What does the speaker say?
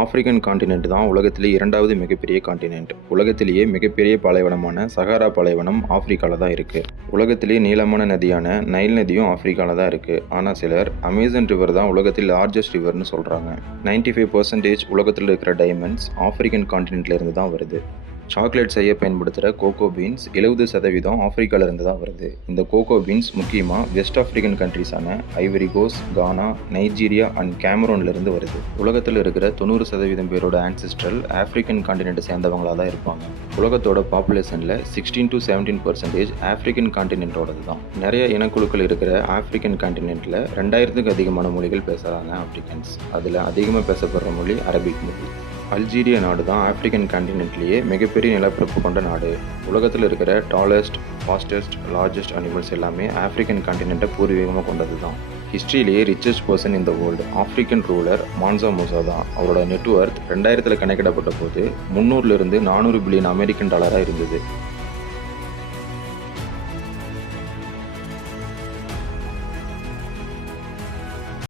African continent தான் உலகத்திலே இரண்டாவது மிகப்பெரிய காண்டினென்ட் உலகத்திலேயே மிகப்பெரிய பாலைவனமான சஹாரா பாலைவனம் ஆப்பிரிக்காவில் தான் இருக்குது உலகத்திலே நீளமான நதியான நைல் நதியும் ஆப்பிரிக்காவில் தான் இருக்குது ஆனால் சிலர் அமேசன் ரிவர் தான் உலகத்தில் லார்ஜஸ்ட் ரிவர்னு சொல்கிறாங்க 95% ஃபைவ் பர்சன்டேஜ் உலகத்தில் இருக்கிற டைமண்ட்ஸ் ஆப்பிரிக்கன் காண்டினென்ட்லேருந்து தான் வருது. சாக்லேட் செய்ய பயன்படுத்துகிற கோகோ பீன்ஸ் எழுபது சதவீதம் ஆப்பிரிக்கால இருந்து தான் வருது. இந்த கோகோ பீன்ஸ் முக்கியமாக west African கண்ட்ரீஸான Ivory Coast Ghana Nigeria and கேமரோன்லேருந்து வருது. உலகத்தில் இருக்கிற தொண்ணூறு சதவீதம் பேரோட ஆன்சிஸ்ட்ரல் ஆப்பிரிக்கன் காண்டினென்ட்டை சேர்ந்தவங்களாக தான் இருப்பாங்க. உலகத்தோட பாப்புலேஷனில் sixteen to seventeen percentage African காண்டினென்ட்டோடது தான். நிறைய இனக்குழுக்கள் இருக்கிற ஆப்பிரிக்கன் காண்டினென்ட்டில் ரெண்டாயிரத்துக்கு அதிகமான மொழிகள் பேசுகிறாங்க ஆப்பிரிக்கன்ஸ். அதில் அதிகமாக பேசப்படுற மொழி அரபிக் மொழி. அல்ஜீரியா நாடு தான் ஆப்பிரிக்கன் கான்டினென்ட்லேயே மிகப்பெரிய நிலப்பரப்பு கொண்ட நாடு. உலகத்தில் இருக்கிற டாலஸ்ட் ஃபாஸ்டஸ்ட் லார்ஜஸ்ட் அனிமல்ஸ் எல்லாமே ஆப்பிரிக்கன் கான்டினென்ட்டை பூர்வீகமாக கொண்டது தான் ஹிஸ்ட்ரியிலேயே ரிச்சஸ்ட் பர்சன் இந்த world African ruler Mansa Musa தான். அவரோட நெட்ஒர்த் ரெண்டாயிரத்தில் கணக்கிடப்பட்ட போது முந்நூறுலேருந்து நானூறு பில்லியன் அமெரிக்கன் டாலராக இருந்தது.